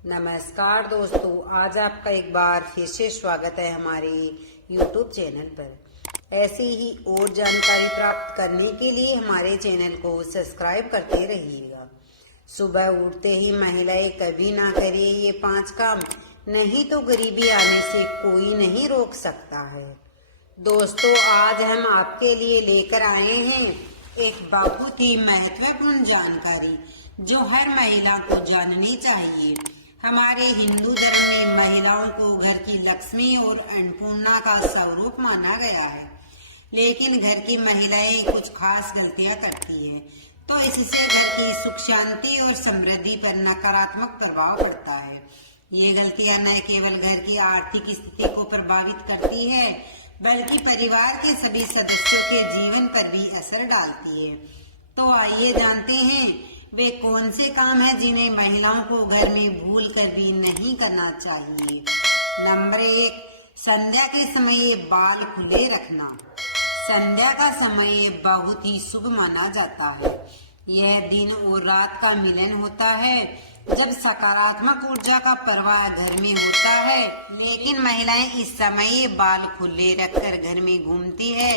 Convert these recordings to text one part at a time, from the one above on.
नमस्कार दोस्तों, आज आपका एक बार फिर से स्वागत है हमारे YouTube चैनल पर। ऐसी ही और जानकारी प्राप्त करने के लिए हमारे चैनल को सब्सक्राइब करते रहिएगा। सुबह उठते ही महिलाएं कभी ना करे ये 5 काम, नहीं तो गरीबी आने से कोई नहीं रोक सकता है। दोस्तों, आज हम आपके लिए लेकर आए हैं एक बहुत ही महत्वपूर्ण जानकारी जो हर महिला को जाननी चाहिए। हमारे हिंदू धर्म में महिलाओं को घर की लक्ष्मी और अन्नपूर्णा का स्वरूप माना गया है, लेकिन घर की महिलाएं कुछ खास गलतियां करती हैं, तो इससे घर की सुख शांति और समृद्धि पर नकारात्मक प्रभाव पड़ता है। ये गलतियां न केवल घर की आर्थिक स्थिति को प्रभावित करती है, बल्कि परिवार के सभी सदस्यों के जीवन पर भी असर डालती है। तो आइए जानते हैं वे कौन से काम हैं जिन्हें महिलाओं को घर में भूल कर भी नहीं करना चाहिए। नंबर 1, संध्या के समय बाल खुले रखना। संध्या का समय बहुत ही शुभ माना जाता है। यह दिन और रात का मिलन होता है, जब सकारात्मक ऊर्जा का प्रवाह घर में होता है। लेकिन महिलाएं इस समय बाल खुले रखकर घर में घूमती है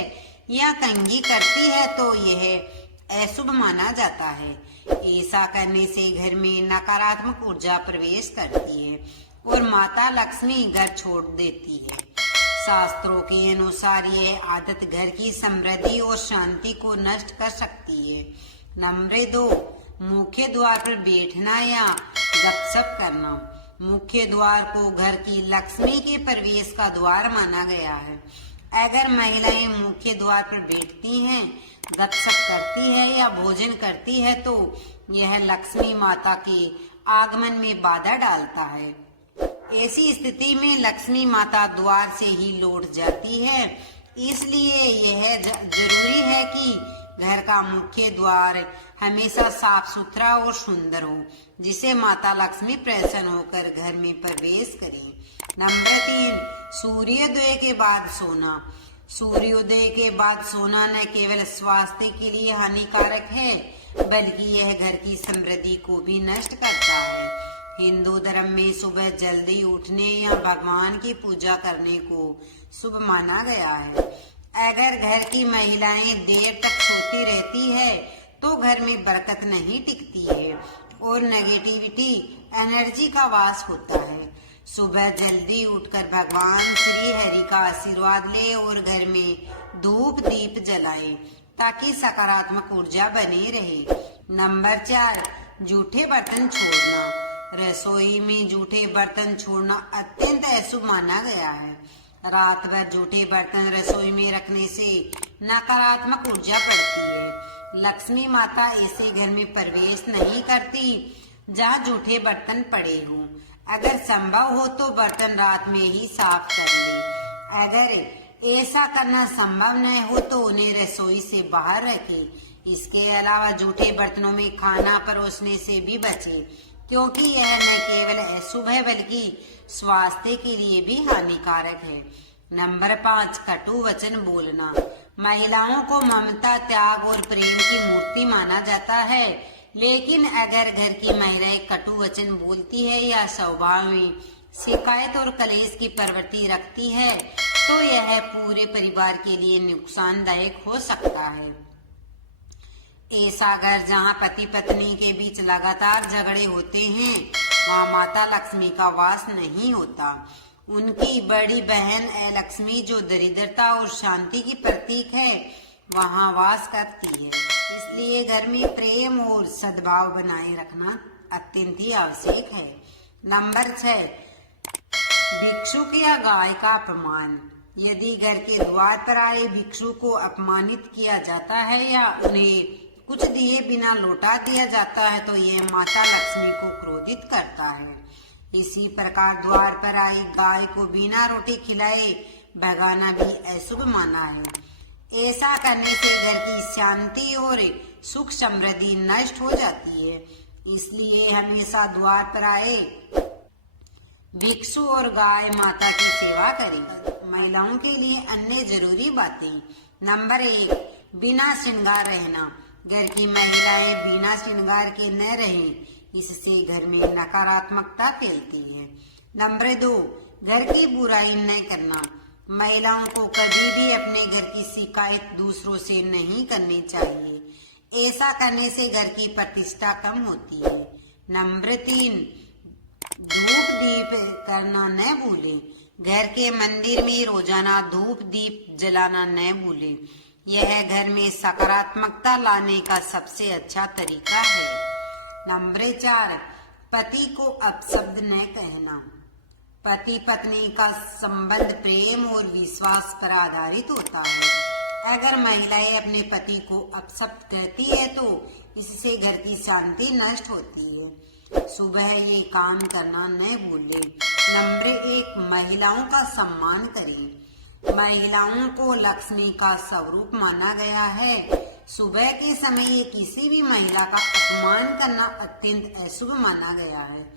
या कंघी करती है तो यह अशुभ माना जाता है। ऐसा करने से घर में नकारात्मक ऊर्जा प्रवेश करती है और माता लक्ष्मी घर छोड़ देती है। शास्त्रों के अनुसार यह आदत घर की समृद्धि और शांति को नष्ट कर सकती है। नंबर 2, मुख्य द्वार पर बैठना या गपशप करना। मुख्य द्वार को घर की लक्ष्मी के प्रवेश का द्वार माना गया है। अगर महिलाएं मुख्य द्वार पर बैठती हैं, गपशप करती है या भोजन करती है तो यह लक्ष्मी माता के आगमन में बाधा डालता है। ऐसी स्थिति में लक्ष्मी माता द्वार से ही लौट जाती है। इसलिए यह जरूरी है कि घर का मुख्य द्वार हमेशा साफ सुथरा और सुंदर हो, जिसे माता लक्ष्मी प्रसन्न होकर घर में प्रवेश करें। नंबर 3, सूर्योदय के बाद सोना। सूर्योदय के बाद सोना न केवल स्वास्थ्य के लिए हानिकारक है, बल्कि यह घर की समृद्धि को भी नष्ट करता है। हिंदू धर्म में सुबह जल्दी उठने या भगवान की पूजा करने को शुभ माना गया है। अगर घर की महिलाएं देर तक सोती रहती है तो घर में बरकत नहीं टिकती है और नेगेटिविटी एनर्जी का वास होता है। सुबह जल्दी उठकर भगवान श्री हरि का आशीर्वाद ले और घर में धूप दीप जलाएं ताकि सकारात्मक ऊर्जा बनी रहे। नंबर 4, जूठे बर्तन छोड़ना। रसोई में जूठे बर्तन छोड़ना अत्यंत अशुभ माना गया है। रात भर जूठे बर्तन रसोई में रखने से नकारात्मक ऊर्जा पड़ती है। लक्ष्मी माता ऐसे घर में प्रवेश नहीं करती जहाँ जूठे बर्तन पड़े हों। अगर संभव हो तो बर्तन रात में ही साफ कर लें। अगर ऐसा करना संभव न हो तो उन्हें रसोई से बाहर रखें। इसके अलावा जूठे बर्तनों में खाना परोसने से भी बचें, क्योंकि यह न केवल अशुभ है बल्कि स्वास्थ्य के लिए भी हानिकारक है। नंबर 5, कटु वचन बोलना। महिलाओं को ममता, त्याग और प्रेम की मूर्ति माना जाता है, लेकिन अगर घर की महिलाएं कटु वचन बोलती है या स्वभाव में शिकायत और कलेश की प्रवृत्ति रखती है तो यह पूरे परिवार के लिए नुकसानदायक हो सकता है। ऐसा घर जहां पति पत्नी के बीच लगातार झगड़े होते हैं, वहां माता लक्ष्मी का वास नहीं होता। उनकी बड़ी बहन लक्ष्मी, जो दरिद्रता और शांति की प्रतीक है, वहां वास करती है। इसलिए घर में प्रेम और सद्भाव बनाए रखना अत्यंत ही आवश्यक है। नंबर 6, भिक्षुक या गाय का अपमान। यदि घर के द्वार पर आए भिक्षु को अपमानित किया जाता है या उन्हें कुछ दिए बिना लौटा दिया जाता है तो यह माता लक्ष्मी को क्रोधित करता है। इसी प्रकार द्वार पर आई गाय को बिना रोटी खिलाए भगाना भी अशुभ माना है। ऐसा करने से घर की शांति और सुख समृद्धि नष्ट हो जाती है। इसलिए हमेशा द्वार पर आए भिक्षु और गाय माता की सेवा करें। महिलाओं के लिए अन्य जरूरी बातें। नंबर 1, बिना श्रृंगार रहना। घर की महिलाएं बिना श्रृंगार के न रहें। इससे घर में नकारात्मकता फैलती है। नंबर 2, घर की बुराई न करना। महिलाओं को कभी भी अपने घर की शिकायत दूसरों से नहीं करनी चाहिए। ऐसा करने से घर की प्रतिष्ठा कम होती है। नंबर 3, धूप दीप करना न भूलें। घर के मंदिर में रोजाना धूप दीप जलाना न भूलें। यह घर में सकारात्मकता लाने का सबसे अच्छा तरीका है। नंबर 4, पति को अपशब्द न कहना। पति पत्नी का संबंध प्रेम और विश्वास पर आधारित होता है। अगर महिलाएं अपने पति को अपशब्द कहती है तो इससे घर की शांति नष्ट होती है। सुबह ये काम करना न भूलें। नंबर 1, महिलाओं का सम्मान करें। महिलाओं को लक्ष्मी का स्वरूप माना गया है। सुबह के समय ये किसी भी महिला का अपमान करना अत्यंत अशुभ माना गया है।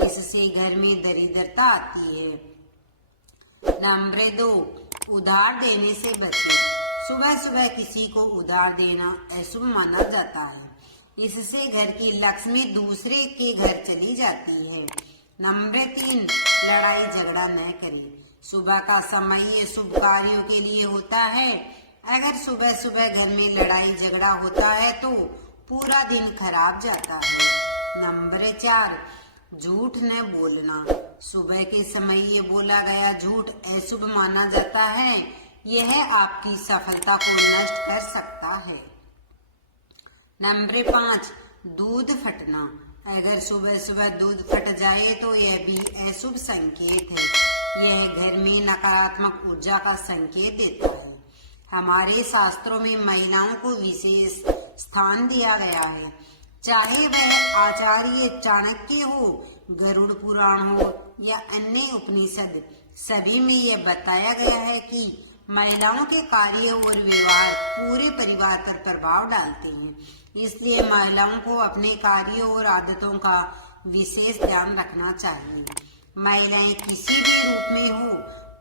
इससे घर में दरिद्रता आती है। नंबर 2, उधार देने से बचें। सुबह सुबह किसी को उधार देना अशुभ माना जाता है। इससे घर की लक्ष्मी दूसरे के घर चली जाती है। नंबर 3, लड़ाई झगड़ा न करें। सुबह का समय ये शुभ कार्यों के लिए होता है। अगर सुबह सुबह घर में लड़ाई झगड़ा होता है तो पूरा दिन खराब जाता है। नंबर 4, झूठ न बोलना। सुबह के समय ये बोला गया झूठ अशुभ माना जाता है। यह आपकी सफलता को नष्ट कर सकता है। नंबर 5, दूध फटना। अगर सुबह सुबह दूध फट जाए तो यह भी अशुभ संकेत है। यह घर में नकारात्मक ऊर्जा का संकेत देता है। हमारे शास्त्रों में महिलाओं को विशेष स्थान दिया गया है। चाहे वह आचार्य चाणक्य हो, गरुड़ पुराण हो या अन्य उपनिषद, सभी में यह बताया गया है कि महिलाओं के कार्य और व्यवहार पूरे परिवार पर प्रभाव डालते हैं। इसलिए महिलाओं को अपने कार्यों और आदतों का विशेष ध्यान रखना चाहिए। महिलाएं किसी भी रूप में हो,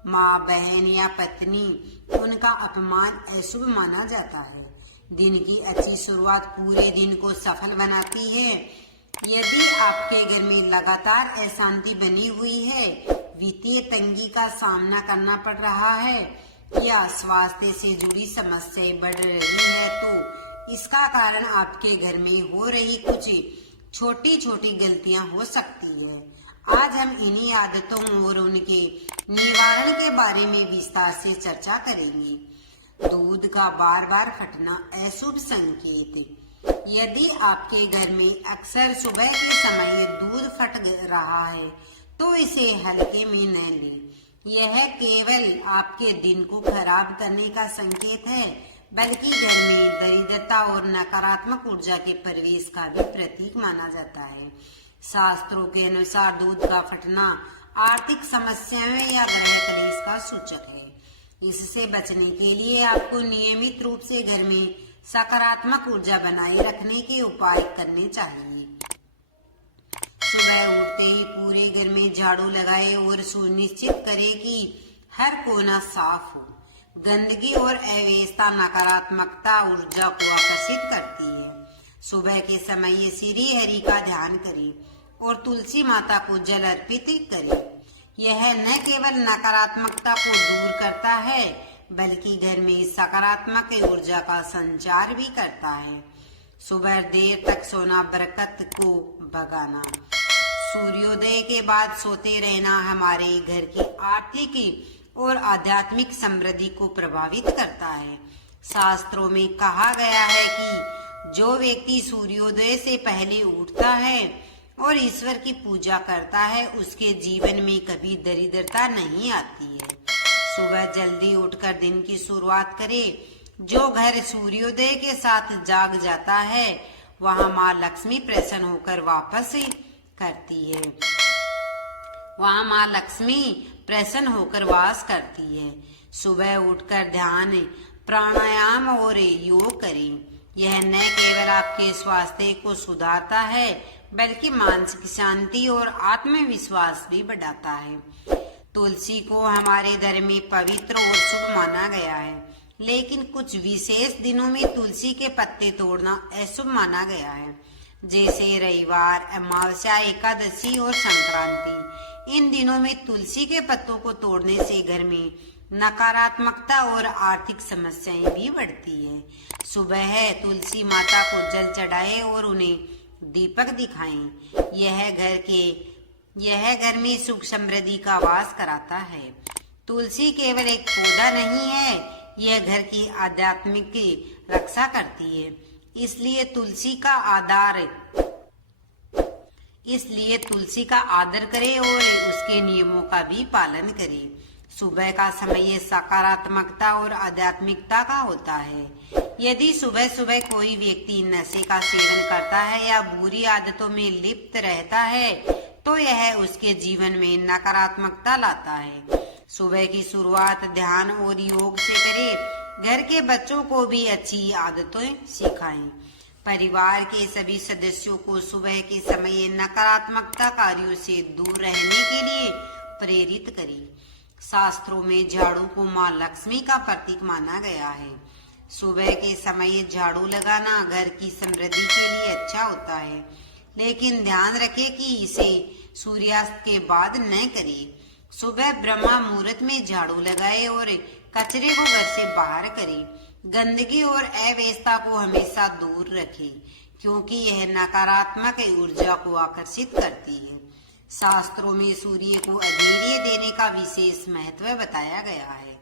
माँ, बहन या पत्नी, उनका अपमान अशुभ माना जाता है। दिन की अच्छी शुरुआत पूरे दिन को सफल बनाती है। यदि आपके घर में लगातार अशांति बनी हुई है, वित्तीय तंगी का सामना करना पड़ रहा है या स्वास्थ्य से जुड़ी समस्याएं बढ़ रही है तो इसका कारण आपके घर में हो रही कुछ छोटी छोटी गलतियां हो सकती है। आज हम इन्हीं आदतों और उनके निवारण के बारे में विस्तार से चर्चा करेंगे। दूध का बार बार फटना अशुभ संकेत। यदि आपके घर में अक्सर सुबह के समय दूध फट रहा है तो इसे हल्के में न लें। यह केवल आपके दिन को खराब करने का संकेत है, बल्कि घर में दरिद्रता और नकारात्मक ऊर्जा के प्रवेश का भी प्रतीक माना जाता है। शास्त्रों के अनुसार दूध का फटना आर्थिक समस्याओं या ग्रह कलेश का सूचक है। इससे बचने के लिए आपको नियमित रूप से घर में सकारात्मक ऊर्जा बनाए रखने के उपाय करने चाहिए। सुबह उठते ही पूरे घर में झाड़ू लगाए और सुनिश्चित करें कि हर कोना साफ हो। गंदगी और अव्यवस्था नकारात्मकता ऊर्जा को आकर्षित करती है। सुबह के समय ये श्री हरि का ध्यान करें और तुलसी माता को जल अर्पित करें। यह न केवल नकारात्मकता को दूर करता है, बल्कि घर में सकारात्मक ऊर्जा का संचार भी करता है। सुबह देर तक सोना बरकत को भगाना। सूर्योदय के बाद सोते रहना हमारे घर की आर्थिक और आध्यात्मिक समृद्धि को प्रभावित करता है। शास्त्रों में कहा गया है कि जो व्यक्ति सूर्योदय से पहले उठता है और ईश्वर की पूजा करता है, उसके जीवन में कभी दरिद्रता नहीं आती है। सुबह जल्दी उठकर दिन की शुरुआत करें। जो घर सूर्योदय के साथ जाग जाता है, वहाँ माँ लक्ष्मी प्रसन्न होकर वापस करती है। वहाँ माँ लक्ष्मी प्रसन्न होकर वास करती है। सुबह उठकर ध्यान, प्राणायाम और योग करें। यह न केवल आपके स्वास्थ्य को सुधारता है, बल्कि मानसिक शांति और आत्मविश्वास भी बढ़ाता है। तुलसी को हमारे धर्म में पवित्र और शुभ माना गया है, लेकिन कुछ विशेष दिनों में तुलसी के पत्ते तोड़ना अशुभ माना गया है। जैसे रविवार, अमावस्या, एकादशी और संक्रांति। इन दिनों में तुलसी के पत्तों को तोड़ने से घर में नकारात्मकता और आर्थिक समस्याएं भी बढ़ती है। सुबह तुलसी माता को जल चढ़ाएं और उन्हें दीपक दिखाएं। यह घर में सुख समृद्धि का वास कराता है। तुलसी केवल एक पौधा नहीं है, यह घर की आध्यात्मिक रक्षा करती है। इसलिए तुलसी का आदर करें और उसके नियमों का भी पालन करें। सुबह का समय सकारात्मकता और आध्यात्मिकता का होता है। यदि सुबह सुबह कोई व्यक्ति नशे का सेवन करता है या बुरी आदतों में लिप्त रहता है तो यह उसके जीवन में नकारात्मकता लाता है। सुबह की शुरुआत ध्यान और योग से करें। घर के बच्चों को भी अच्छी आदतें सिखाएं। परिवार के सभी सदस्यों को सुबह के समय नकारात्मकता कार्यों से दूर रहने के लिए प्रेरित करें। शास्त्रों में झाड़ू को माँ लक्ष्मी का प्रतीक माना गया है। सुबह के समय झाड़ू लगाना घर की समृद्धि के लिए अच्छा होता है, लेकिन ध्यान रखें कि इसे सूर्यास्त के बाद न करें। सुबह ब्रह्मा मुहूर्त में झाड़ू लगाए और कचरे को घर से बाहर करें। गंदगी और अव्यवस्था को हमेशा दूर रखें, क्योंकि यह नकारात्मक ऊर्जा को आकर्षित करती है। शास्त्रों में सूर्य को अर्घ्य देने का विशेष महत्व बताया गया है।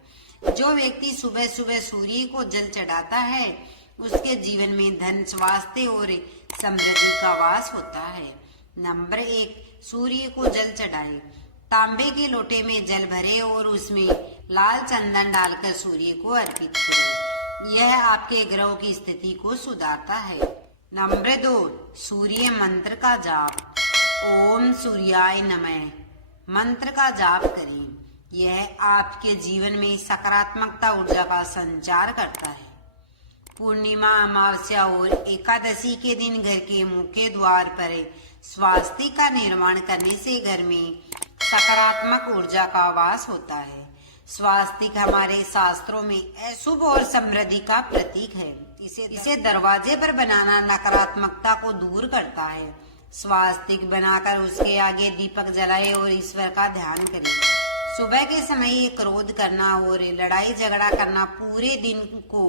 जो व्यक्ति सुबह सुबह सूर्य को जल चढ़ाता है उसके जीवन में धन, स्वास्थ्य और समृद्धि का वास होता है। नंबर 1, सूर्य को जल चढ़ाएं। तांबे के लोटे में जल भरे और उसमें लाल चंदन डालकर सूर्य को अर्पित करें। यह आपके ग्रहों की स्थिति को सुधारता है। नंबर 2, सूर्य मंत्र का जाप। ओम सूर्याय नमः मंत्र का जाप करें। यह आपके जीवन में सकारात्मकता ऊर्जा का संचार करता है। पूर्णिमा, अमावस्या और एकादशी के दिन घर के मुख्य द्वार पर स्वास्तिक का निर्माण करने से घर में सकारात्मक ऊर्जा का वास होता है। स्वास्तिक हमारे शास्त्रों में शुभ और समृद्धि का प्रतीक है। इसे दरवाजे पर बनाना नकारात्मकता को दूर करता है। स्वास्तिक बनाकर उसके आगे दीपक जलाए और ईश्वर का ध्यान करें। सुबह के समय क्रोध करना और लड़ाई झगड़ा करना पूरे दिन को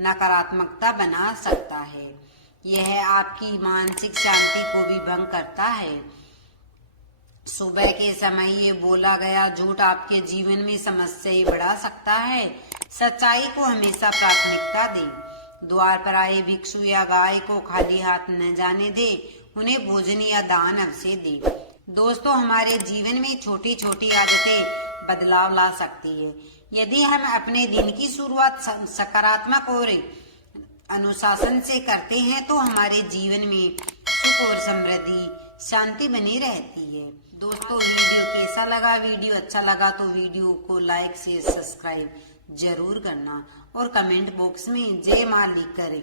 नकारात्मकता बना सकता है। यह आपकी मानसिक शांति को भी भंग करता है। सुबह के समय ये बोला गया झूठ आपके जीवन में समस्याएं बढ़ा सकता है। सच्चाई को हमेशा प्राथमिकता दें। द्वार पर आए भिक्षु या गाय को खाली हाथ न जाने दे, उन्हें भोजन या दान अवश्य दे। दोस्तों, हमारे जीवन में छोटी छोटी आदतें बदलाव ला सकती है। यदि हम अपने दिन की शुरुआत सकारात्मक और अनुशासन से करते हैं तो हमारे जीवन में सुख और समृद्धि, शांति बनी रहती है। दोस्तों, वीडियो कैसा लगा? वीडियो अच्छा लगा तो वीडियो को लाइक से सब्सक्राइब जरूर करना और कमेंट बॉक्स में जय मां लिख कर